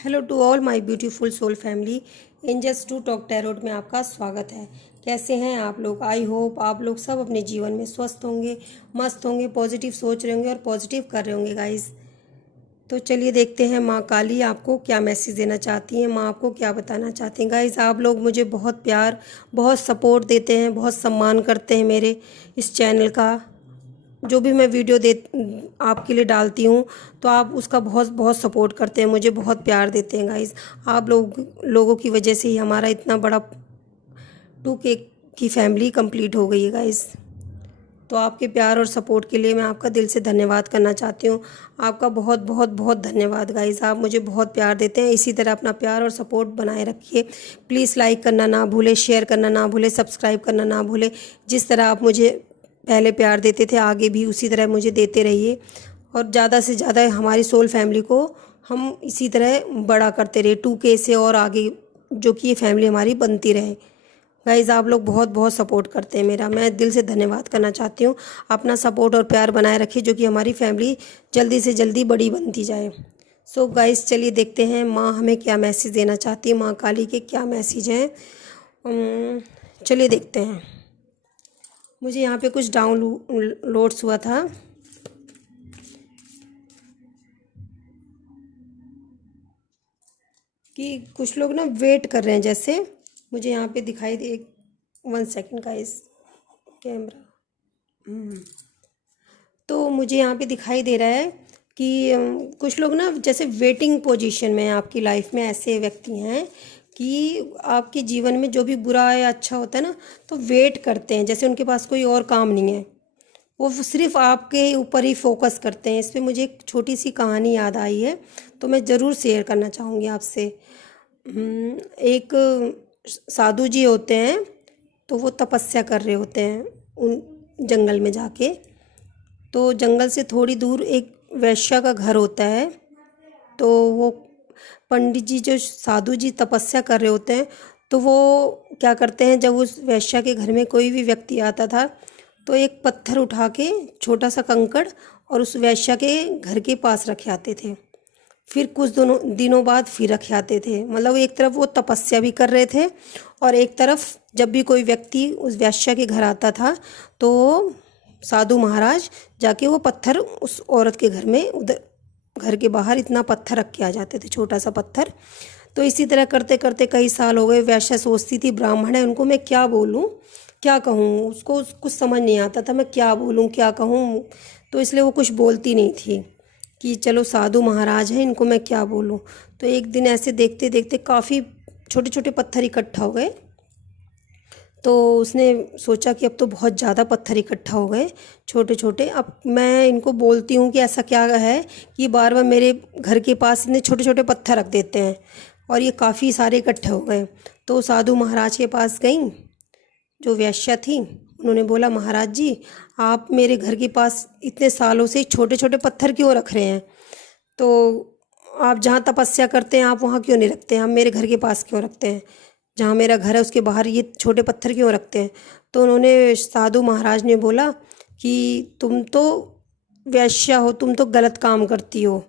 Hello to all my beautiful soul family. Angels to talk tarot में आपका स्वागत है। कैसे हैं आप लोग? आई होप आप लोग सब अपने जीवन में स्वस्थ होंगे, मस्त होंगे, पॉजिटिव सोच रहे होंगे और पॉजिटिव कर रहे होंगे गाइस। तो चलिए देखते हैं माँ काली आपको क्या मैसेज देना चाहती हैं, माँ आपको क्या बताना चाहती हैं। गाइस आप लोग मुझे बहुत प्यार, बहुत सपोर्ट देते हैं, बहुत सम्मान करते हैं मेरे इस चैनल का। जो भी मैं वीडियो दे आपके लिए डालती हूँ तो आप उसका बहुत बहुत सपोर्ट करते हैं, मुझे बहुत प्यार देते हैं गाइस। आप लोगों की वजह से ही हमारा इतना बड़ा 2K की फैमिली कंप्लीट हो गई है गाइस। तो आपके प्यार और सपोर्ट के लिए मैं आपका दिल से धन्यवाद करना चाहती हूँ। आपका बहुत बहुत बहुत धन्यवाद गाइस, आप मुझे बहुत प्यार देते हैं। इसी तरह अपना प्यार और सपोर्ट बनाए रखिए। प्लीज़ लाइक करना ना भूलें, शेयर करना ना भूलें, सब्सक्राइब करना ना भूलें। जिस तरह आप मुझे पहले प्यार देते थे आगे भी उसी तरह मुझे देते रहिए और ज़्यादा से ज़्यादा हमारी सोल फैमिली को हम इसी तरह बड़ा करते रहे 2K से और आगे, जो कि ये फैमिली हमारी बनती रहे। गाइज़ आप लोग बहुत बहुत सपोर्ट करते हैं मेरा, मैं दिल से धन्यवाद करना चाहती हूँ। अपना सपोर्ट और प्यार बनाए रखिए जो कि हमारी फैमिली जल्दी से जल्दी बड़ी बनती जाए। सो गाइज़ चलिए देखते हैं माँ हमें क्या मैसेज देना चाहती है, माँ काली के क्या मैसेज हैं। चलिए देखते हैं। मुझे यहाँ पे कुछ डाउनलोड्स हुआ था। कि कुछ लोग ना वेट कर रहे हैं, जैसे मुझे यहाँ पे दिखाई दे। 1 सेकंड का इस कैमरा तो मुझे यहाँ पे दिखाई दे रहा है कि कुछ लोग ना जैसे वेटिंग पोजीशन में आपकी लाइफ में ऐसे व्यक्ति हैं कि आपके जीवन में जो भी बुरा या अच्छा होता है ना तो वेट करते हैं, जैसे उनके पास कोई और काम नहीं है, वो सिर्फ आपके ऊपर ही फोकस करते हैं। इस पर मुझे एक छोटी सी कहानी याद आई है तो मैं ज़रूर शेयर करना चाहूँगी आपसे। एक साधु जी होते हैं तो वो तपस्या कर रहे होते हैं उन जंगल में जाके। तो जंगल से थोड़ी दूर एक वैश्या का घर होता है। तो वो पंडित जी, जो साधु जी तपस्या कर रहे होते हैं, तो वो क्या करते हैं, जब उस वैश्या के घर में कोई भी व्यक्ति आता था तो एक पत्थर उठा के, छोटा सा कंकड़, और उस वैश्या के घर के पास रखे आते थे। फिर कुछ दिनों बाद फिर रखे आते थे। मतलब एक तरफ वो तपस्या भी कर रहे थे और एक तरफ जब भी कोई व्यक्ति उस वैश्या के घर आता था तो साधु महाराज जाके वो पत्थर उस औरत के घर में, उधर घर के बाहर इतना पत्थर रख के आ जाते थे, छोटा सा पत्थर। तो इसी तरह करते करते कई साल हो गए। वैश्या सोचती थी ब्राह्मण है, उनको मैं क्या बोलूँ, क्या कहूँ, उसको कुछ समझ नहीं आता था मैं क्या बोलूँ क्या कहूँ। तो इसलिए वो कुछ बोलती नहीं थी कि चलो साधु महाराज हैं, इनको मैं क्या बोलूँ। तो एक दिन ऐसे देखते देखते काफ़ी छोटे छोटे पत्थर इकट्ठा हो गए। तो उसने सोचा कि अब तो बहुत ज़्यादा पत्थर इकट्ठा हो गए छोटे छोटे, अब मैं इनको बोलती हूँ कि ऐसा क्या है कि बार बार मेरे घर के पास इतने छोटे छोटे पत्थर रख देते हैं और ये काफ़ी सारे इकट्ठे हो गए। तो साधु महाराज के पास गई, जो वैश्या थी, उन्होंने बोला महाराज जी आप मेरे घर के पास इतने सालों से छोटे छोटे पत्थर क्यों रख रहे हैं? तो आप जहाँ तपस्या करते हैं आप वहाँ क्यों नहीं रखते हैं, आप मेरे घर के पास क्यों रखते हैं? जहाँ मेरा घर है उसके बाहर ये छोटे पत्थर क्यों रखते हैं? तो उन्होंने, साधु महाराज ने बोला कि तुम तो वैश्या हो, तुम तो गलत काम करती हो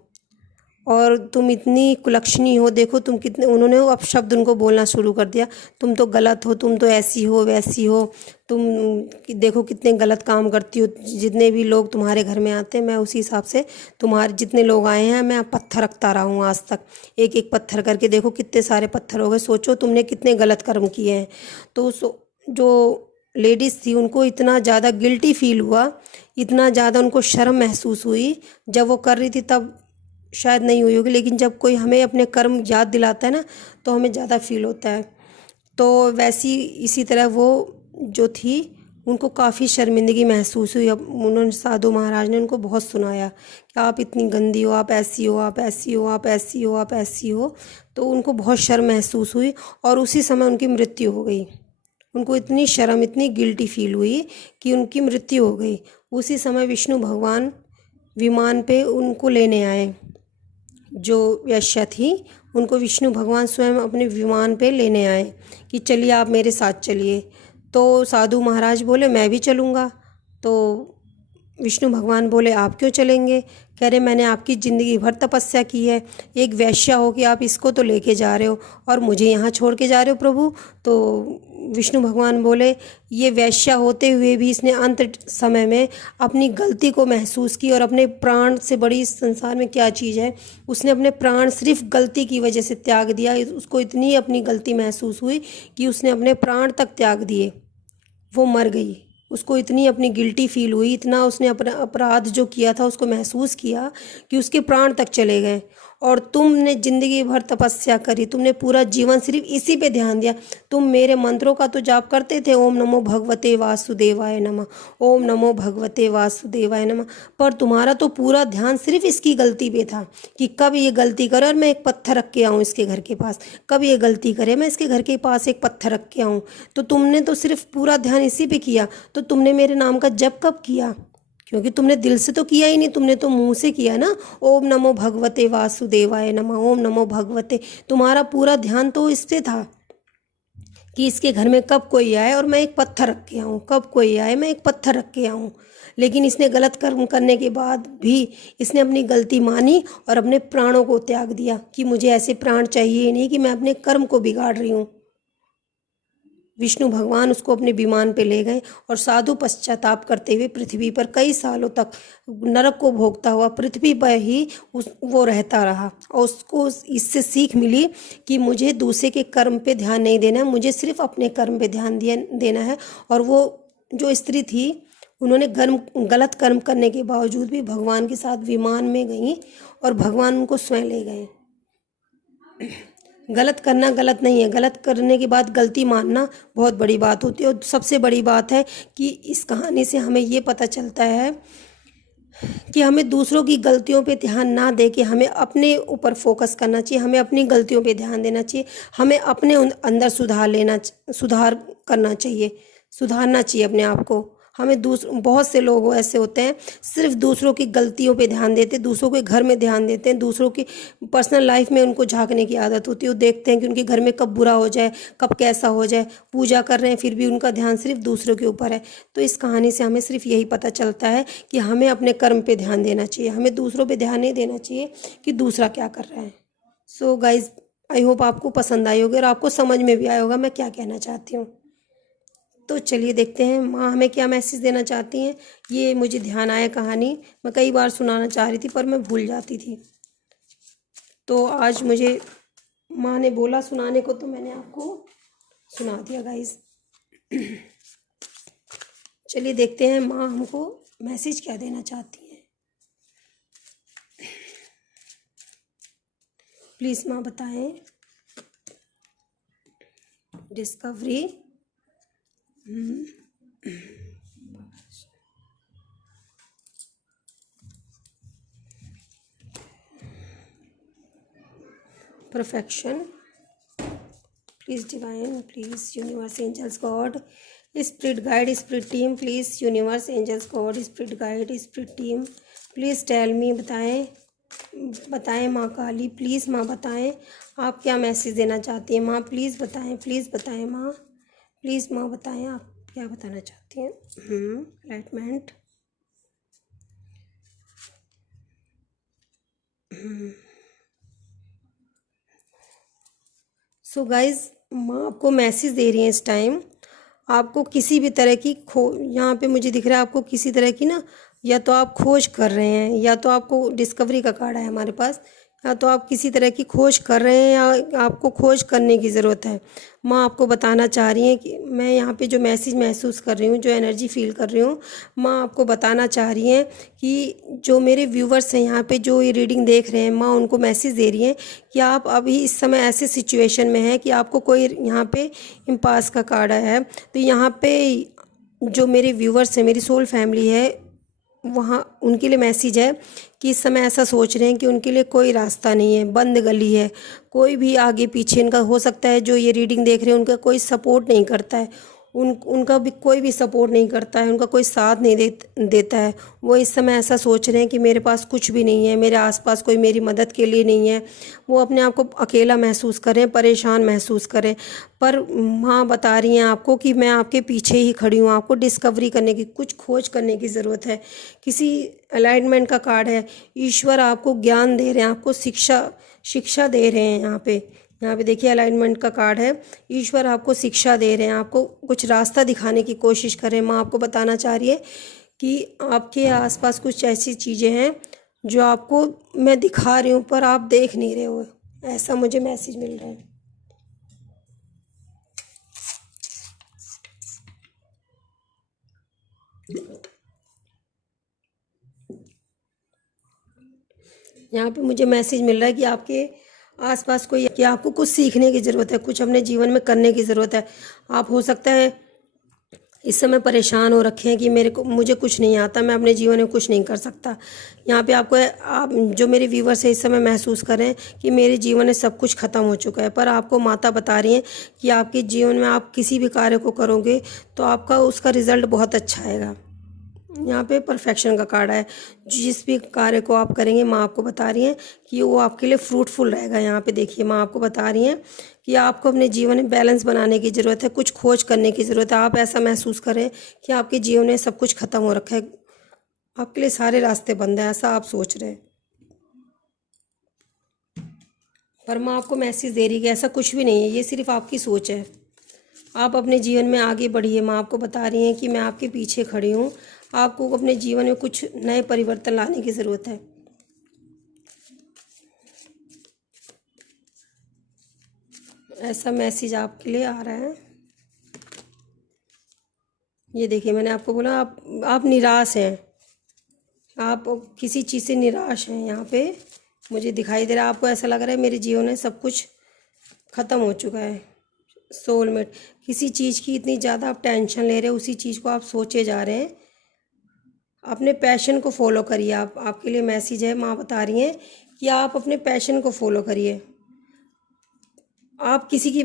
और तुम इतनी कुलक्षणी हो, देखो तुम कितने, उन्होंने वो अपशब्द उनको बोलना शुरू कर दिया, तुम तो गलत हो, तुम तो ऐसी हो वैसी हो, तुम देखो कितने गलत काम करती हो। जितने भी लोग तुम्हारे घर में आते हैं मैं उसी हिसाब से, तुम्हारे जितने लोग आए हैं मैं पत्थर रखता रहा हूँ आज तक, एक एक पत्थर करके, देखो कितने सारे पत्थर हो गए, सोचो तुमने कितने गलत कर्म किए हैं। तो जो लेडीज़ थी उनको इतना ज़्यादा गिल्टी फील हुआ, इतना ज़्यादा उनको शर्म महसूस हुई। जब वो कर रही थी तब शायद नहीं हुई होगी, लेकिन जब कोई हमें अपने कर्म याद दिलाता है ना तो हमें ज़्यादा फील होता है। तो वैसी इसी तरह वो जो थी उनको काफ़ी शर्मिंदगी महसूस हुई। अब उन्होंने, साधु महाराज ने उनको बहुत सुनाया कि आप इतनी गंदी हो, आप ऐसी हो, आप ऐसी हो, आप ऐसी हो, आप ऐसी हो। तो उनको बहुत शर्म महसूस हुई और उसी समय उनकी मृत्यु हो गई। उनको इतनी शर्म, इतनी गिल्टी फील हुई कि उनकी मृत्यु हो गई। उसी समय विष्णु भगवान विमान पे उनको लेने आए। जो वैश्या थी उनको विष्णु भगवान स्वयं अपने विमान पे लेने आए कि चलिए आप मेरे साथ चलिए। तो साधु महाराज बोले मैं भी चलूँगा। तो विष्णु भगवान बोले आप क्यों चलेंगे? कह रहे मैंने आपकी ज़िंदगी भर तपस्या की है, एक वैश्या हो कि आप इसको तो लेके जा रहे हो और मुझे यहाँ छोड़ के जा रहे हो प्रभु। तो विष्णु भगवान बोले ये वैश्या होते हुए भी इसने अंत समय में अपनी गलती को महसूस की, और अपने प्राण से बड़ी इस संसार में क्या चीज़ है, उसने अपने प्राण सिर्फ गलती की वजह से त्याग दिया। उसको इतनी अपनी गलती महसूस हुई कि उसने अपने प्राण तक त्याग दिए, वो मर गई। उसको इतनी अपनी गिल्टी फील हुई, इतना उसने अपना अपराध जो किया था उसको महसूस किया कि उसके प्राण तक चले गए। और तुमने ज़िंदगी भर तपस्या करी, तुमने पूरा जीवन सिर्फ इसी पे ध्यान दिया। तुम मेरे मंत्रों का तो जाप करते थे, ओम नमो भगवते वासुदेवाय नमः, ओम नमो भगवते वासुदेवाय नमः, पर तुम्हारा तो पूरा ध्यान सिर्फ इसकी गलती पे था कि कब ये गलती करे और मैं एक पत्थर रख के आऊँ इसके घर के पास, कब ये गलती करे मैं इसके घर के पास एक पत्थर रख के आऊँ। तो तुमने तो सिर्फ पूरा ध्यान इसी पे किया। तो तुमने मेरे नाम का जप कब किया? क्योंकि तुमने दिल से तो किया ही नहीं, तुमने तो मुंह से किया ना, ओम नमो भगवते वासुदेवाय नमः, ओम नमो भगवते। तुम्हारा पूरा ध्यान तो इस पे था कि इसके घर में कब कोई आए और मैं एक पत्थर रख के आऊँ, कब कोई आए मैं एक पत्थर रख के आऊँ। लेकिन इसने गलत कर्म करने के बाद भी इसने अपनी गलती मानी और अपने प्राणों को त्याग दिया कि मुझे ऐसे प्राण चाहिए ही नहीं कि मैं अपने कर्म को बिगाड़ रही हूँ। विष्णु भगवान उसको अपने विमान पे ले गए और साधु पश्चाताप करते हुए पृथ्वी पर कई सालों तक नरक को भोगता हुआ पृथ्वी पर ही वो रहता रहा। और उसको इससे सीख मिली कि मुझे दूसरे के कर्म पे ध्यान नहीं देना, मुझे सिर्फ अपने कर्म पे ध्यान देना है। और वो जो स्त्री थी, उन्होंने गलत कर्म करने के बावजूद भी भगवान के साथ विमान में गई और भगवान उनको स्वयं ले गए। गलत करना गलत नहीं है, गलत करने के बाद गलती मानना बहुत बड़ी बात होती है। और सबसे बड़ी बात है कि इस कहानी से हमें ये पता चलता है कि हमें दूसरों की गलतियों पे ध्यान ना दे के हमें अपने ऊपर फोकस करना चाहिए, हमें अपनी गलतियों पे ध्यान देना चाहिए, हमें अपने अंदर सुधार करना चाहिए, सुधारना चाहिए अपने आप को। हमें बहुत से लोग ऐसे होते हैं सिर्फ दूसरों की गलतियों पे ध्यान देते, दूसरों के घर में ध्यान देते हैं, दूसरों की पर्सनल लाइफ में उनको झांकने की आदत होती है। वो देखते हैं कि उनके घर में कब बुरा हो जाए, कब कैसा हो जाए, पूजा कर रहे हैं फिर भी उनका ध्यान सिर्फ दूसरों के ऊपर है। तो इस कहानी से हमें सिर्फ यही पता चलता है कि हमें अपने कर्म पे ध्यान देना चाहिए, हमें दूसरों पे ध्यान नहीं देना चाहिए कि दूसरा क्या कर रहा है। सो गाइज, आई होप आपको पसंद आई होगी और आपको समझ में भी आया होगा मैं क्या कहना चाहती हूँ। तो चलिए देखते हैं माँ हमें क्या मैसेज देना चाहती हैं। ये मुझे ध्यान आया, कहानी मैं कई बार सुनाना चाह रही थी पर मैं भूल जाती थी, तो आज मुझे माँ ने बोला सुनाने को तो मैंने आपको सुना दिया गाइस। चलिए देखते हैं माँ हमको मैसेज क्या देना चाहती हैं। प्लीज़ माँ बताएं। Discovery perfection, please divine, please universe, angels, God, spirit guide, spirit team, please universe, angels, God, spirit guide, spirit team, please tell me, बताएं माँ काली, प्लीज़ माँ बताएं आप क्या मैसेज देना चाहती हैं। माँ प्लीज़ बताएं माँ, प्लीज़ माँ बताएं आप क्या बताना चाहती हैं। एनलाइटमेंट, सो गाइज माँ आपको मैसेज दे रही हैं इस टाइम। आपको किसी भी तरह की यहाँ पे मुझे दिख रहा है आपको किसी तरह की ना, या तो आप खोज कर रहे हैं, या तो आपको डिस्कवरी का कार्ड है हमारे पास, या तो आप किसी तरह की खोज कर रहे हैं या आपको खोज करने की ज़रूरत है। माँ आपको बताना चाह रही हैं कि मैं यहाँ पे जो मैसेज महसूस कर रही हूँ, जो एनर्जी फील कर रही हूँ, माँ आपको बताना चाह रही हैं कि जो मेरे व्यूवर्स हैं यहाँ पे जो ये रीडिंग देख रहे हैं, माँ उनको मैसेज दे रही हैं कि आप अभी इस समय ऐसे सिचुएशन में हैं कि आपको कोई यहाँ पे इम्पास का कार्ड आया है। तो यहाँ पे जो मेरे व्यूवर्स हैं, मेरी सोल फैमिली है, वहाँ उनके लिए मैसेज है कि इस समय ऐसा सोच रहे हैं कि उनके लिए कोई रास्ता नहीं है, बंद गली है, कोई भी आगे पीछे इनका हो सकता है जो ये रीडिंग देख रहे हैं उनका कोई सपोर्ट नहीं करता है, उनका भी कोई भी सपोर्ट नहीं करता है, उनका कोई साथ नहीं देता है। वो इस समय ऐसा सोच रहे हैं कि मेरे पास कुछ भी नहीं है, मेरे आसपास कोई मेरी मदद के लिए नहीं है। वो अपने आप को अकेला महसूस करें, परेशान महसूस करें। पर माँ बता रही हैं आपको कि मैं आपके पीछे ही खड़ी हूँ। आपको डिस्कवरी करने की, कुछ खोज करने की ज़रूरत है। किसी अलाइनमेंट का कार्ड है। ईश्वर आपको ज्ञान दे रहे हैं, आपको शिक्षा शिक्षा दे रहे हैं। यहाँ पे देखिए अलाइनमेंट का कार्ड है। ईश्वर आपको शिक्षा दे रहे हैं, आपको कुछ रास्ता दिखाने की कोशिश कर रहे हैं। माँ आपको बताना चाह रही है कि आपके आसपास कुछ ऐसी चीज़ें हैं जो आपको मैं दिखा रही हूँ पर आप देख नहीं रहे हो, ऐसा मुझे मैसेज मिल रहा है। यहाँ पे मुझे मैसेज मिल रहा है कि आपके आसपास कोई, कि आपको कुछ सीखने की ज़रूरत है, कुछ अपने जीवन में करने की ज़रूरत है। आप हो सकता है इस समय परेशान हो रखे हैं कि मुझे कुछ नहीं आता, मैं अपने जीवन में कुछ नहीं कर सकता। यहाँ पे आप जो मेरे व्यूवर्स हैं इस समय महसूस कर रहे हैं कि मेरे जीवन में सब कुछ ख़त्म हो चुका है। पर आपको माता बता रही हैं कि आपके जीवन में आप किसी भी कार्य को करोगे तो आपका उसका रिज़ल्ट बहुत अच्छा आएगा। यहाँ पे परफेक्शन का कार्ड है। जिस भी कार्य को आप करेंगे माँ आपको बता रही हैं कि वो आपके लिए फ्रूटफुल रहेगा। यहाँ पे देखिए माँ आपको बता रही हैं कि आपको अपने जीवन में बैलेंस बनाने की ज़रूरत है, कुछ खोज करने की ज़रूरत है। आप ऐसा महसूस करें कि आपके जीवन में सब कुछ ख़त्म हो रखा है, आपके लिए सारे रास्ते बंद हैं, ऐसा आप सोच रहे हैं। पर माँ आपको मैसेज दे रही है कि ऐसा कुछ भी नहीं है, ये सिर्फ आपकी सोच है। आप अपने जीवन में आगे बढ़िए। माँ आपको बता रही हैं कि मैं आपके पीछे खड़ी हूँ। आपको अपने जीवन में कुछ नए परिवर्तन लाने की ज़रूरत है। ऐसा मैसेज आपके लिए आ रहा है। ये देखिए मैंने आपको बोला आप निराश हैं, आप किसी चीज़ से निराश हैं। यहाँ पे मुझे दिखाई दे रहा है, आपको ऐसा लग रहा है मेरे जीवन में सब कुछ ख़त्म हो चुका है। सोलमेट, किसी चीज़ की इतनी ज़्यादा आप टेंशन ले रहे हैं, उसी चीज़ को आप सोचे जा रहे हैं। अपने पैशन को फॉलो करिए। आपके लिए मैसेज है, माँ बता रही हैं कि आप अपने पैशन को फॉलो करिए। आप किसी की,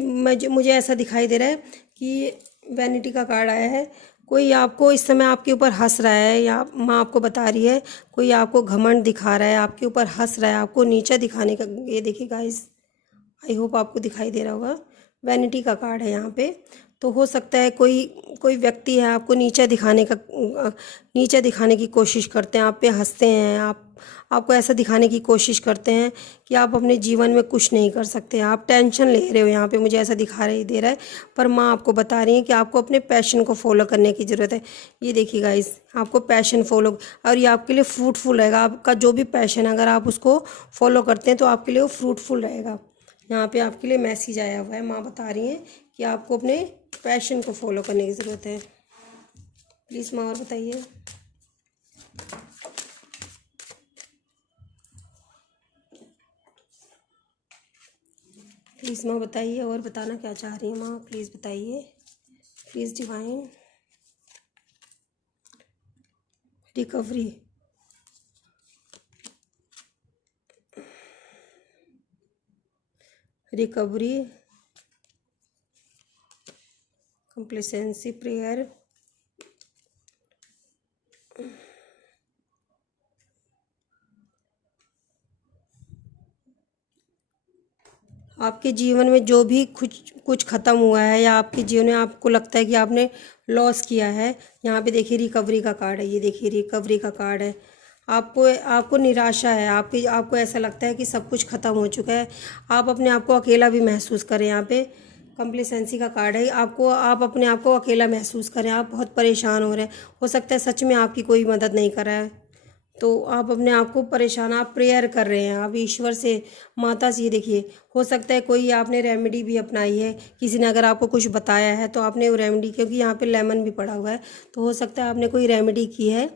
मुझे ऐसा दिखाई दे रहा है कि वैनिटी का कार्ड आया है। कोई आपको इस समय आपके ऊपर हंस रहा है, या माँ आपको बता रही है कोई आपको घमंड दिखा रहा है, आपके ऊपर हंस रहा है, आपको नीचा दिखाने का। ये देखिए गाइस, आई होप आपको दिखाई दे रहा होगा। वैनिटी का कार्ड है यहाँ पे। तो हो सकता है कोई कोई व्यक्ति है आपको नीचा दिखाने की कोशिश करते हैं, आप पे हंसते हैं, आपको ऐसा दिखाने की कोशिश करते हैं कि आप अपने जीवन में कुछ नहीं कर सकते, आप टेंशन ले रहे हो। यहाँ पे मुझे ऐसा दे रहा है। पर माँ आपको बता रही है कि आपको अपने पैशन को फॉलो करने की ज़रूरत है। ये देखिए गाइस, आपको पैशन फॉलो, और ये आपके लिए फ्रूटफुल रहेगा। आपका जो भी पैशन है अगर आप उसको फॉलो करते हैं तो आपके लिए वो फ्रूटफुल रहेगा। यहाँ पे आपके लिए मैसेज आया हुआ है। माँ बता रही हैं कि आपको अपने पैशन को फॉलो करने की ज़रूरत है। प्लीज़ माँ और बताइए। प्लीज़ माँ बताइए, और बताना क्या चाह रही हैं माँ, प्लीज़ बताइए। Please divine. Recovery, recovery, complacency prayer, आपके जीवन में जो भी कुछ ख़त्म हुआ है, या आपके जीवन में आपको लगता है कि आपने लॉस किया है, यहाँ पे देखिए रिकवरी का कार्ड है। ये देखिए रिकवरी का कार्ड है। आपको आपको निराशा है, आपको ऐसा लगता है कि सब कुछ ख़त्म हो चुका है। आप अपने आप को अकेला भी महसूस करें। यहाँ पे कंप्लेसेंसी का कार्ड है। आप अपने आप को अकेला महसूस करें, आप बहुत परेशान हो रहे हैं। हो सकता है सच में आपकी कोई मदद नहीं कर रहा है, तो आप अपने आप को परेशान, आप प्रेयर कर रहे हैं, आप ईश्वर से, माता से। ये देखिए, हो सकता है कोई आपने रेमेडी भी अपनाई है, किसी ने अगर आपको कुछ बताया है तो आपने वो रेमेडी, क्योंकि यहाँ पे लेमन भी पड़ा हुआ है, तो हो सकता है आपने कोई रेमेडी की है।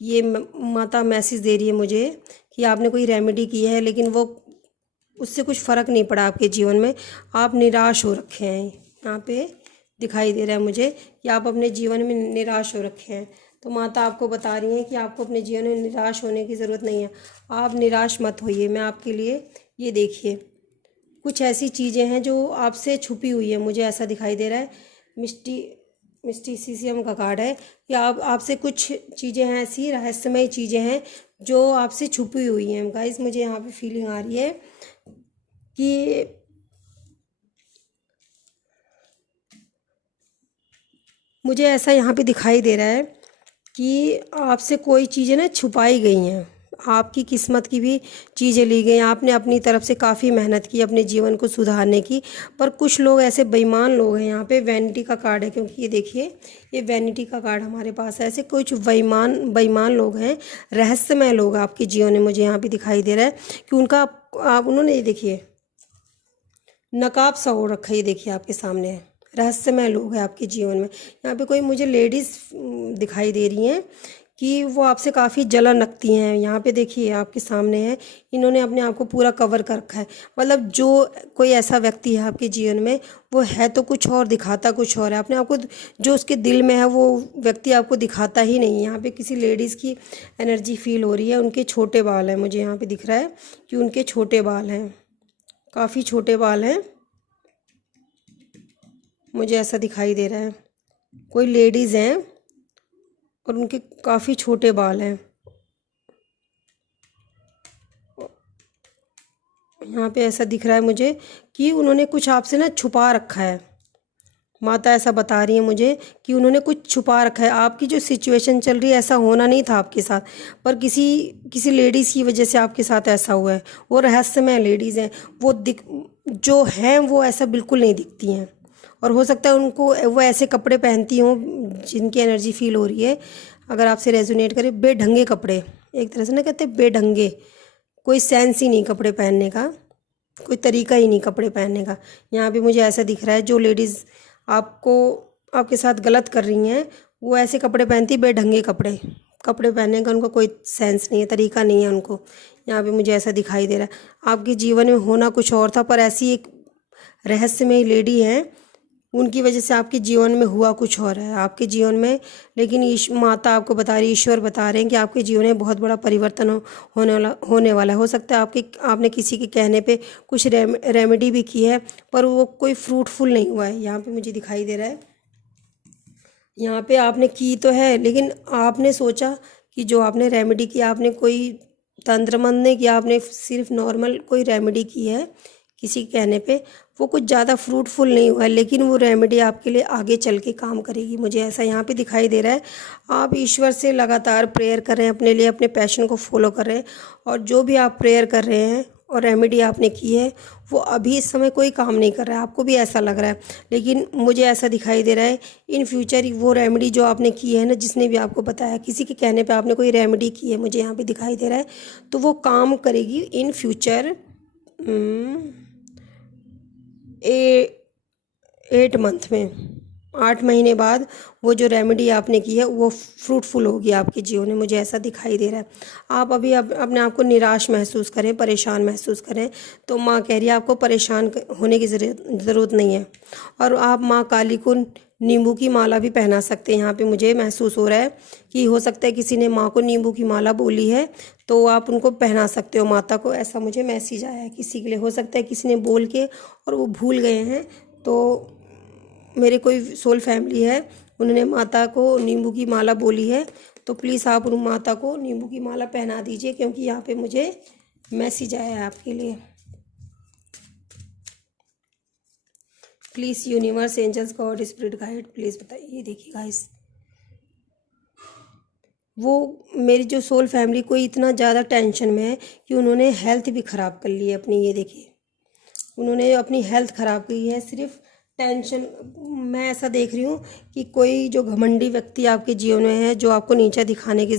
ये माता मैसेज दे रही है मुझे कि आपने कोई रेमेडी की है, लेकिन वो उससे कुछ फ़र्क नहीं पड़ा आपके जीवन में। आप निराश हो रखे हैं। यहाँ पे दिखाई दे रहा है मुझे कि आप अपने जीवन में निराश हो रखे हैं। तो माता आपको बता रही हैं कि आपको अपने जीवन में निराश होने की ज़रूरत नहीं है। आप निराश मत होइए। मैं आपके लिए, ये देखिए, कुछ ऐसी चीज़ें हैं जो आपसे छुपी हुई है, मुझे ऐसा दिखाई दे रहा है। मिस्टिसिज्म का कार्ड है कि आप आपसे कुछ चीज़ें हैं, ऐसी रहस्यमय चीज़ें हैं जो आपसे छुपी हुई हैं गाइस। मुझे यहाँ पे फीलिंग आ रही है कि मुझे ऐसा यहाँ पे दिखाई दे रहा है कि आपसे कोई चीज़ें ना छुपाई गई हैं, आपकी किस्मत की भी चीज़ें ली गई। आपने अपनी तरफ से काफ़ी मेहनत की अपने जीवन को सुधारने की, पर कुछ लोग ऐसे बेईमान लोग हैं। यहाँ पे वैनिटी का कार्ड है, क्योंकि ये देखिए ये वैनिटी का कार्ड हमारे पास है। ऐसे कुछ बेईमान बेईमान लोग हैं, रहस्यमय लोग आपके जीवन में मुझे यहाँ पे दिखाई दे रहा है कि उनका आप उन्होंने ये देखिए नकाब सा हो रखा है, ये देखिए आपके सामने है। रहस्यमय लोग हैं आपके जीवन में। यहाँ पे कोई मुझे लेडीज़ दिखाई दे रही हैं कि वो आपसे काफ़ी जलन रखती हैं। यहाँ पे देखिए आपके सामने है, इन्होंने अपने आप को पूरा कवर कर रखा है। मतलब जो कोई ऐसा व्यक्ति है आपके जीवन में, वो है तो कुछ और, दिखाता कुछ और है। अपने आप को जो उसके दिल में है वो व्यक्ति आपको दिखाता ही नहीं। यहाँ पे किसी लेडीज़ की एनर्जी फील हो रही है। उनके छोटे बाल हैं, मुझे यहाँ पे दिख रहा है कि उनके छोटे बाल हैं, काफ़ी छोटे बाल हैं, मुझे ऐसा दिखाई दे रहा है। कोई लेडीज़ हैं और उनके काफ़ी छोटे बाल हैं। यहाँ पे ऐसा दिख रहा है मुझे कि उन्होंने कुछ आपसे ना छुपा रखा है। माता ऐसा बता रही है मुझे कि उन्होंने कुछ छुपा रखा है। आपकी जो सिचुएशन चल रही है ऐसा होना नहीं था आपके साथ, पर किसी लेडीज़ की वजह से आपके साथ ऐसा हुआ है। वो रहस्यमय लेडीज़ हैं, वो जो हैं वो ऐसा बिल्कुल नहीं दिखती हैं। और हो सकता है उनको वो ऐसे कपड़े पहनती हों जिनकी एनर्जी फील हो रही है, अगर आपसे रेजोनेट करे, बेढंगे कपड़े, एक तरह से ना कहते हैं बेढंगे, कोई सेंस ही नहीं कपड़े पहनने का, कोई तरीका ही नहीं कपड़े पहनने का। यहाँ पे मुझे ऐसा दिख रहा है जो लेडीज़ आपको आपके साथ गलत कर रही हैं, वो ऐसे कपड़े पहनती, बेढंगे कपड़े पहनने का उनको कोई सेंस नहीं है, तरीका नहीं है उनको। यहाँ पे मुझे ऐसा दिखाई दे रहा है। आपके जीवन में होना कुछ और था, पर ऐसी एक रहस्यमय लेडी है, उनकी वजह से आपके जीवन में हुआ कुछ और है आपके जीवन में। लेकिन माता आपको बता रही, ईश्वर बता रहे हैं कि आपके जीवन में बहुत बड़ा परिवर्तन होने वाला है। हो सकता है आपने किसी के कहने पे कुछ रेमेडी भी की है, पर वो कोई फ्रूटफुल नहीं हुआ है। यहाँ पे मुझे दिखाई दे रहा है, यहाँ पे आपने की तो है, लेकिन आपने सोचा कि जो आपने रेमेडी की, आपने कोई तंत्र मंत्र नहीं किया, आपने सिर्फ नॉर्मल कोई रेमेडी की है किसी के कहने पे, वो कुछ ज़्यादा फ्रूटफुल नहीं हुआ है। लेकिन वो रेमेडी आपके लिए आगे चल के काम करेगी, मुझे ऐसा यहाँ पे दिखाई दे रहा है। आप ईश्वर से लगातार प्रेयर कर रहे हैं, अपने लिए अपने पैशन को फॉलो कर रहे हैं, और जो भी आप प्रेयर कर रहे हैं और रेमेडी आपने की है वो अभी इस समय कोई काम नहीं कर रहा है, आपको भी ऐसा लग रहा है। लेकिन मुझे ऐसा दिखाई दे रहा है इन फ्यूचर वो रेमेडी जो आपने की है ना, जिसने भी आपको बताया, किसी के कहने पे आपने कोई रेमेडी की है, मुझे यहाँ पे दिखाई दे रहा है, तो वो काम करेगी इन फ्यूचर 8 मंथ में, 8 महीने बाद वो जो रेमेडी आपने की है वो फ्रूटफुल होगी आपके जीवन में, मुझे ऐसा दिखाई दे रहा है। आप अभी अपने आप को निराश महसूस करें, परेशान महसूस करें, तो माँ कह रही है आपको परेशान होने की ज़रूरत नहीं है। और आप माँ काली को नींबू की माला भी पहना सकते हैं। यहाँ पे मुझे महसूस हो रहा है कि हो सकता है किसी ने माँ को नींबू की माला बोली है, तो आप उनको पहना सकते हो माता को, ऐसा मुझे मैसेज आया है किसी के लिए। हो सकता है किसी ने बोल के और वो भूल गए हैं, तो मेरे कोई सोल फैमिली है, उन्होंने माता को नींबू की माला बोली है, तो प्लीज़ आप उन माता को नींबू की माला पहना दीजिए, क्योंकि यहाँ पे मुझे मैसेज आया है आपके लिए। Please universe, angels, God, spirit guide, please बताइए। ये देखिए गाइस, वो मेरी जो सोल फैमिली कोई इतना ज़्यादा टेंशन में है कि उन्होंने हेल्थ भी ख़राब कर ली है अपनी। ये देखिए उन्होंने अपनी हेल्थ ख़राब की है सिर्फ टेंशन। मैं ऐसा देख रही हूँ कि कोई जो घमंडी व्यक्ति आपके जीवन में है, जो आपको नीचा दिखाने की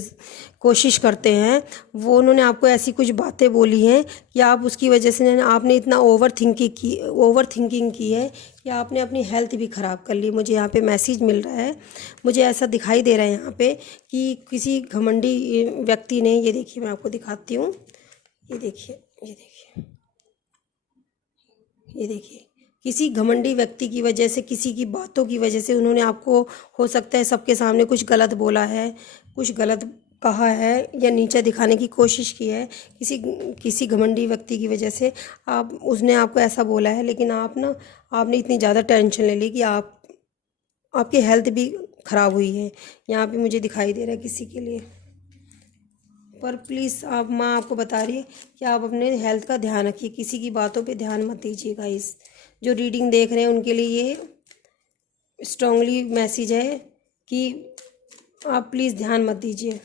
कोशिश करते हैं, वो उन्होंने आपको ऐसी कुछ बातें बोली हैं कि आप उसकी वजह से आपने इतना ओवर थिंकिंग की है कि आपने अपनी हेल्थ भी ख़राब कर ली। मुझे यहाँ पे मैसेज मिल रहा है, मुझे ऐसा दिखाई दे रहा है यहाँ पे कि किसी घमंडी व्यक्ति ने, ये देखिए मैं आपको दिखाती हूँ, ये देखिए ये देखिए किसी घमंडी व्यक्ति की वजह से, किसी की बातों की वजह से उन्होंने आपको, हो सकता है सबके सामने कुछ गलत बोला है, कुछ गलत कहा है, या नीचा दिखाने की कोशिश की है। किसी घमंडी व्यक्ति की वजह से उसने आपको ऐसा बोला है, लेकिन आपने इतनी ज़्यादा टेंशन ले ली कि आपकी हेल्थ भी ख़राब हुई है, यहाँ पे मुझे दिखाई दे रहा है किसी के लिए। पर प्लीज़ आप, माँ आपको बता रही है कि आप अपने हेल्थ का ध्यान रखिए, किसी की बातों पे ध्यान मत दीजिएगा। इस जो रीडिंग देख रहे हैं उनके लिए ये स्ट्रांगली मैसेज है कि आप प्लीज़ ध्यान मत दीजिए।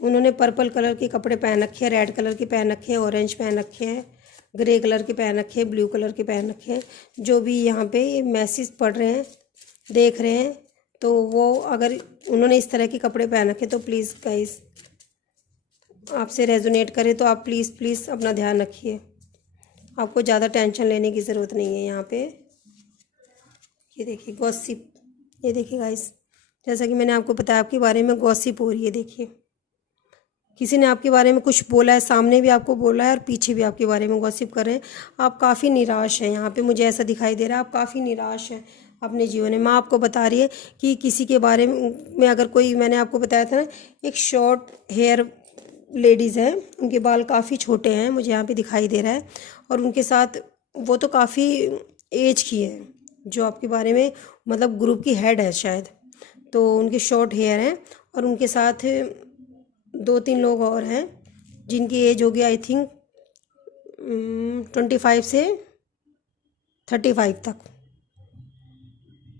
उन्होंने पर्पल कलर के कपड़े पहन रखे हैं, रेड कलर के पहन रखे हैं, ऑरेंज पहन रखे हैं, ग्रे कलर के पहन रखे हैं, ब्लू कलर के पहन रखे हैं। जो भी यहाँ पे मैसेज पढ़ रहे हैं, देख रहे हैं, तो वो अगर उन्होंने इस तरह के कपड़े पहन रखे तो प्लीज़ गाइस आपसे रेजोनेट करे तो आप प्लीज़ प्लीज़ अपना ध्यान रखिए। आपको ज़्यादा टेंशन लेने की ज़रूरत नहीं है यहाँ पे। ये देखिए गॉसिप, ये देखिए गाइस, जैसा कि मैंने आपको बताया आपके बारे में गॉसिप हो रही है। देखिए किसी ने आपके बारे में कुछ बोला है, सामने भी आपको बोला है और पीछे भी आपके बारे में गॉसिप कर रहे हैं। आप काफ़ी निराश हैं, यहाँ पे मुझे ऐसा दिखाई दे रहा है आप काफ़ी निराश हैं अपने जीवन में। माँ आपको बता रही है कि किसी के बारे में अगर कोई, मैंने आपको बताया था ना, एक शॉर्ट हेयर लेडीज़ है, उनके बाल काफ़ी छोटे हैं, मुझे यहाँ पे दिखाई दे रहा है। और उनके साथ वो तो काफ़ी एज की है, जो आपके बारे में मतलब ग्रुप की हेड है शायद, तो उनके शॉर्ट हेयर हैं। और उनके साथ 2-3 लोग और हैं जिनकी एज होगी आई थिंक 25 से 35 तक।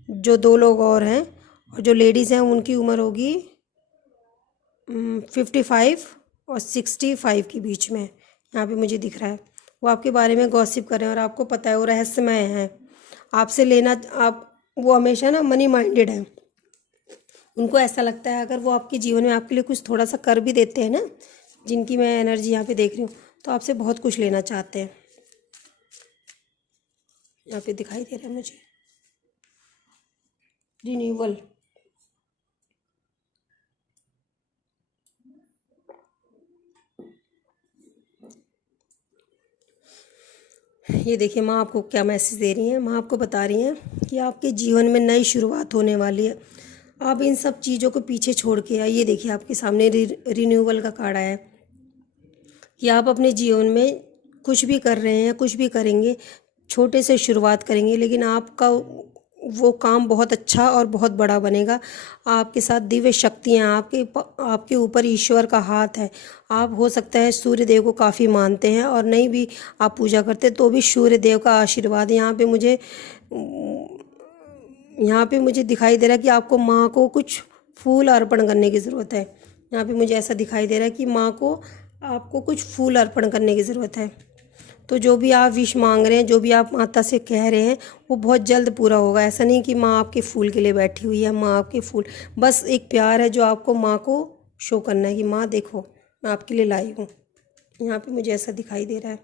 जो 2 लोग और हैं, और जो लेडीज़ हैं उनकी उम्र होगी 55 और 65 के बीच में, यहाँ पे मुझे दिख रहा है। वो आपके बारे में गॉसिप कर रहे हैं और आपको पता है वो रहस्यमय हैं, आपसे लेना, आप, वो हमेशा ना मनी माइंडेड है। उनको ऐसा लगता है अगर वो आपके जीवन में आपके लिए कुछ थोड़ा सा कर भी देते हैं ना, जिनकी मैं एनर्जी यहाँ पे देख रही हूँ, तो आपसे बहुत कुछ लेना चाहते हैं। यहाँ पे दिखाई दे रहा है मुझे रिन्यूअल। ये देखिए माँ आपको क्या मैसेज दे रही हैं। माँ आपको बता रही हैं कि आपके जीवन में नई शुरुआत होने वाली है। आप इन सब चीज़ों को पीछे छोड़ के आइए। देखिए आपके सामने रिन्यूअल का कार्ड आया है कि आप अपने जीवन में कुछ भी कर रहे हैं, कुछ भी करेंगे, छोटे से शुरुआत करेंगे, लेकिन आपका वो काम बहुत अच्छा और बहुत बड़ा बनेगा। आपके साथ दिव्य शक्तियाँ, आपके ऊपर ईश्वर का हाथ है। आप हो सकता है सूर्य देव को काफ़ी मानते हैं, और नहीं भी आप पूजा करते तो भी सूर्य देव का आशीर्वाद यहाँ पे मुझे दिखाई दे रहा है कि आपको माँ को कुछ फूल अर्पण करने की ज़रूरत है। यहाँ पे मुझे ऐसा दिखाई दे रहा है कि माँ को, आपको कुछ फूल अर्पण करने की ज़रूरत है। तो जो भी आप विश मांग रहे हैं, जो भी आप माता से कह रहे हैं, वो बहुत जल्द पूरा होगा। ऐसा नहीं कि माँ आपके फूल के लिए बैठी हुई है, माँ आपके फूल, बस एक प्यार है जो आपको माँ को शो करना है कि माँ देखो मैं आपके लिए लाई हूँ। यहाँ पे मुझे ऐसा दिखाई दे रहा है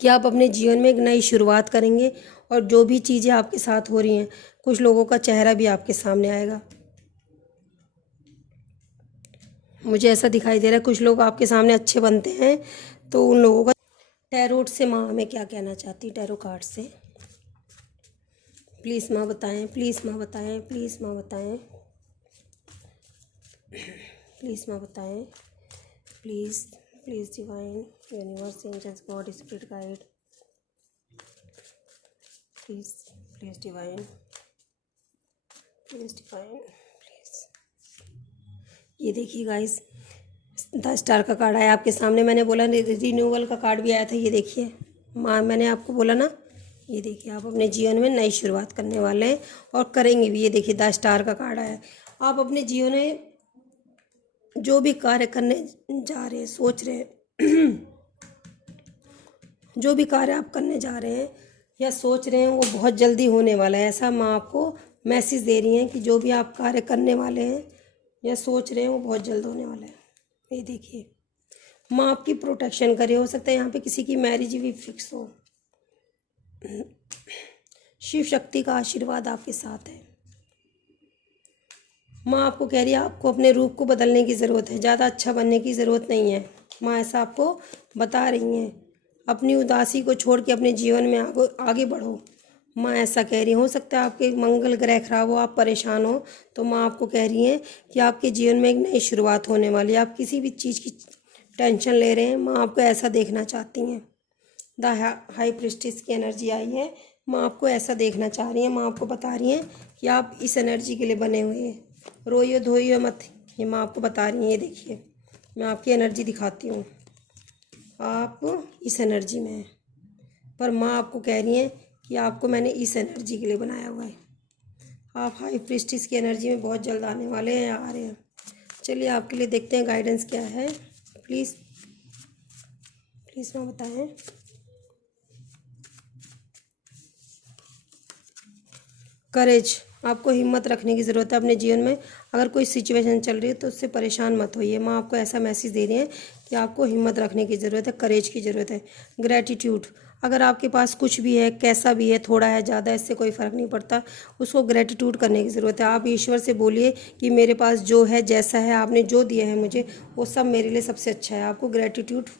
कि आप अपने जीवन में एक नई शुरुआत करेंगे, और जो भी चीज़ें आपके साथ हो रही हैं, कुछ लोगों का चेहरा भी आपके सामने आएगा। मुझे ऐसा दिखाई दे रहा है कुछ लोग आपके सामने अच्छे बनते हैं, तो उन लोगों का। टैरोट से माँ हमें क्या कहना चाहती, टैरो कार्ड से प्लीज़ माँ बताएं, प्लीज़ माँ बताएं, प्लीज़ माँ बताएं, प्लीज़ माँ बताएं, please please divine universe angels God spirit guide, please please divine, please divine please. ये देखिए गाइस 10 स्टार का कार्ड आया आपके सामने। मैंने बोला रिन्यूअल का कार्ड भी आया था। ये देखिए माँ, मैंने आपको बोला ना, ये देखिए आप अपने जीवन में नई शुरुआत करने वाले हैं और करेंगे भी। ये देखिए 10 स्टार का कार्ड आया है। आप अपने जीवन में जो भी कार्य करने जा रहे हैं, सोच रहे हैं जो भी कार्य आप करने जा रहे हैं या सोच रहे हैं, वो बहुत जल्दी होने वाला है। ऐसा माँ आपको मैसेज दे रही हैं कि जो भी आप कार्य करने वाले हैं या सोच रहे हैं, वो बहुत जल्द होने वाला है। ये देखिए माँ आपकी प्रोटेक्शन करे। हो सकता है यहाँ पे किसी की मैरिज भी फिक्स हो। शिव शक्ति का आशीर्वाद आपके साथ है। माँ आपको कह रही है आपको अपने रूप को बदलने की ज़रूरत है, ज़्यादा अच्छा बनने की ज़रूरत नहीं है। माँ ऐसा आपको बता रही हैं। अपनी उदासी को छोड़ के अपने जीवन में आगे बढ़ो। माँ ऐसा कह रही है। हो सकता है आपके मंगल ग्रह खराब हो, आप परेशान हो, तो माँ आपको कह रही हैं कि आपके जीवन में एक नई शुरुआत होने वाली है। आप किसी भी चीज़ की टेंशन ले रहे हैं, माँ आपको ऐसा देखना चाहती हैं। द हाई प्रिस्टिस की एनर्जी आई है माँ आपको ऐसा देखना चाह रही हैं, माँ आपको बता रही हैं कि आप इस एनर्जी के लिए बने हुए हैं। रोइए धोइए मत, ये माँ आपको बता रही हैं। ये देखिए, मैं आपकी एनर्जी दिखाती हूँ, आप इस एनर्जी में हैं, पर माँ आपको कह रही हैं कि आपको मैंने इस एनर्जी के लिए बनाया हुआ है। आप हाई प्रीस्टिस की एनर्जी में बहुत जल्द आने वाले हैं, आ रहे हैं। चलिए आपके लिए देखते हैं गाइडेंस क्या है। प्लीज़ प्लीज़ माँ बताएं। करेज, आपको हिम्मत रखने की ज़रूरत है अपने जीवन में। अगर कोई सिचुएशन चल रही है तो उससे परेशान मत होइए। माँ आपको ऐसा मैसेज दे रही है कि आपको हिम्मत रखने की ज़रूरत है, करेज की ज़रूरत है। ग्रैटिट्यूड, अगर आपके पास कुछ भी है, कैसा भी है, थोड़ा है ज़्यादा, इससे कोई फ़र्क नहीं पड़ता, उसको ग्रैटिट्यूड करने की ज़रूरत है। आप ईश्वर से बोलिए कि मेरे पास जो है, जैसा है, आपने जो दिया है मुझे, वो सब मेरे लिए सबसे अच्छा है। आपको ग्रैटिट्यूड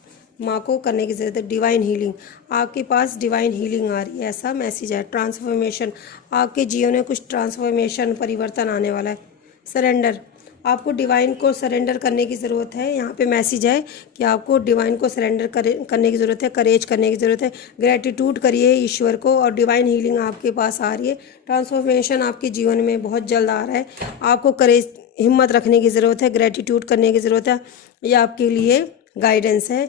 माँ को करने की ज़रूरत है। डिवाइन हीलिंग, आपके पास डिवाइन हीलिंग आ रही है, ऐसा मैसेज है। ट्रांसफॉर्मेशन, आपके जीवन में कुछ ट्रांसफॉर्मेशन, परिवर्तन आने वाला है। सरेंडर, आपको डिवाइन को सरेंडर करने की ज़रूरत है। यहाँ पे मैसेज है कि आपको डिवाइन को सरेंडर करने की ज़रूरत है, करेज करने की ज़रूरत है। ग्रेटिट्यूड करिए ईश्वर को, और डिवाइन हीलिंग आपके पास आ रही है। ट्रांसफॉर्मेशन आपके जीवन में बहुत जल्द आ रहा है। आपको करेज, हिम्मत रखने की ज़रूरत है, ग्रेटिट्यूड करने की ज़रूरत है। ये आपके लिए गाइडेंस है,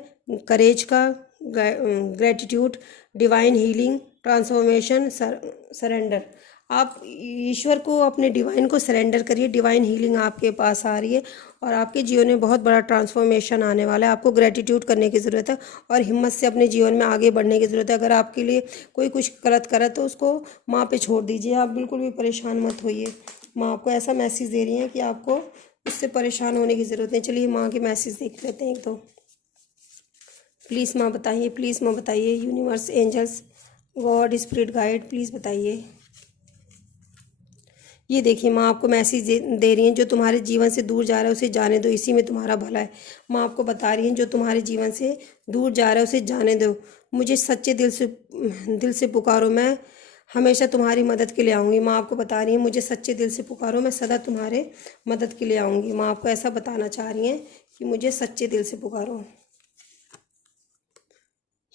करेज का, gratitude, divine healing, transformation, surrender. आप ईश्वर को, अपने डिवाइन को सरेंडर करिए। डिवाइन हीलिंग आपके पास आ रही है और आपके जीवन में बहुत बड़ा ट्रांसफॉर्मेशन आने वाला है। आपको ग्रेटिट्यूड करने की ज़रूरत है और हिम्मत से अपने जीवन में आगे बढ़ने की ज़रूरत है। अगर आपके लिए कोई कुछ गलत करे तो उसको माँ पे छोड़ दीजिए, आप बिल्कुल भी परेशान मत होइए। माँ आपको ऐसा मैसेज दे रही है कि आपको उससे परेशान होने की ज़रूरत नहीं। चलिए माँ के मैसेज देख लेते हैं एक तो। प्लीज़ माँ बताइए, प्लीज़ माँ बताइए, universe, angels, God, spirit guide, please बताइए। ये देखिए, माँ आपको मैसेज दे रही हैं, जो तुम्हारे जीवन से दूर जा रहा है उसे जाने दो, इसी में तुम्हारा भला है। माँ आपको बता रही हैं, जो तुम्हारे जीवन से दूर जा रहा है उसे जाने दो, मुझे सच्चे दिल से पुकारो, मैं हमेशा तुम्हारी मदद के लिए आऊँगी। माँ आपको बता रही हैं, मुझे सच्चे दिल से पुकारो, मैं सदा तुम्हारे मदद के लिए आऊँगी। माँ आपको ऐसा बताना चाह रही हैं कि मुझे सच्चे दिल से पुकारो।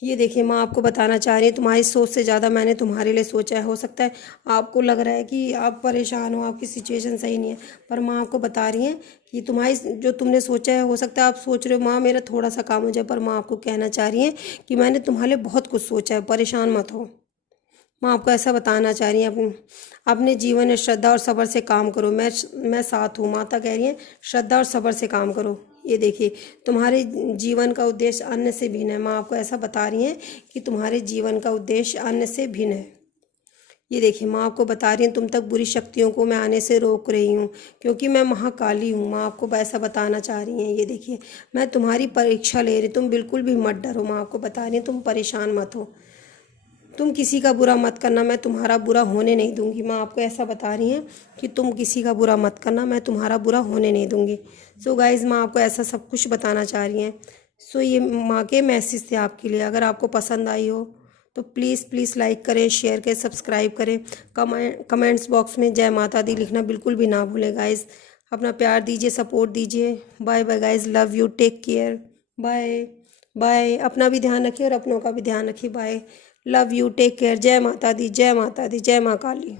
ये देखिए, माँ आपको बताना चाह रही है, तुम्हारी सोच से ज़्यादा मैंने तुम्हारे लिए सोचा है। हो सकता है आपको लग रहा है कि आप परेशान हो, आपकी सिचुएशन सही नहीं है, पर माँ आपको बता रही हैं कि तुम्हारी जो तुमने सोचा है, हो सकता है आप सोच रहे हो माँ मेरा थोड़ा सा काम हो जाए, पर माँ आपको कहना चाह रही हैं कि मैंने तुम्हारे लिए बहुत कुछ सोचा है, परेशान मत हो। माँ आपको ऐसा बताना चाह रही हैं, अपने जीवन में श्रद्धा और सब्र से काम करो, मैं साथ हूँ। माता कह रही हैं श्रद्धा और सब्र से काम करो। ये देखिए, तुम्हारे जीवन का उद्देश्य अन्य से भिन्न है। माँ आपको ऐसा बता रही हैं कि तुम्हारे जीवन का उद्देश्य अन्य से भिन्न है। ये देखिए, माँ आपको बता रही हैं, तुम तक बुरी शक्तियों को मैं आने से रोक रही हूँ, क्योंकि मैं महाकाली हूँ। माँ आपको ऐसा बताना चाह रही हैं। ये देखिए, मैं तुम्हारी परीक्षा ले रही, तुम बिल्कुल भी मत डरो। माँ आपको बता रही हैं, तुम परेशान मत हो, तुम किसी का बुरा मत करना, मैं तुम्हारा बुरा होने नहीं दूंगी। माँ आपको ऐसा बता रही हैं कि तुम किसी का बुरा मत करना, मैं तुम्हारा बुरा होने नहीं दूंगी। सो गाइज़, माँ आपको ऐसा सब कुछ बताना चाह रही हैं। सो ये माँ के मैसेज थे आपके लिए। अगर आपको पसंद आई हो तो प्लीज़ प्लीज़ लाइक करें, शेयर करें, सब्सक्राइब करें। कमेंट्स बॉक्स में जय माता दी लिखना बिल्कुल भी ना भूलें गाइज़। अपना प्यार दीजिए, सपोर्ट दीजिए। Bye bye guys, love you, take care, bye bye. अपना भी ध्यान रखिए और अपनों का भी ध्यान रखिए। Bye, love you, take care. जय माता दी, जय माता दी, जय माँ काली।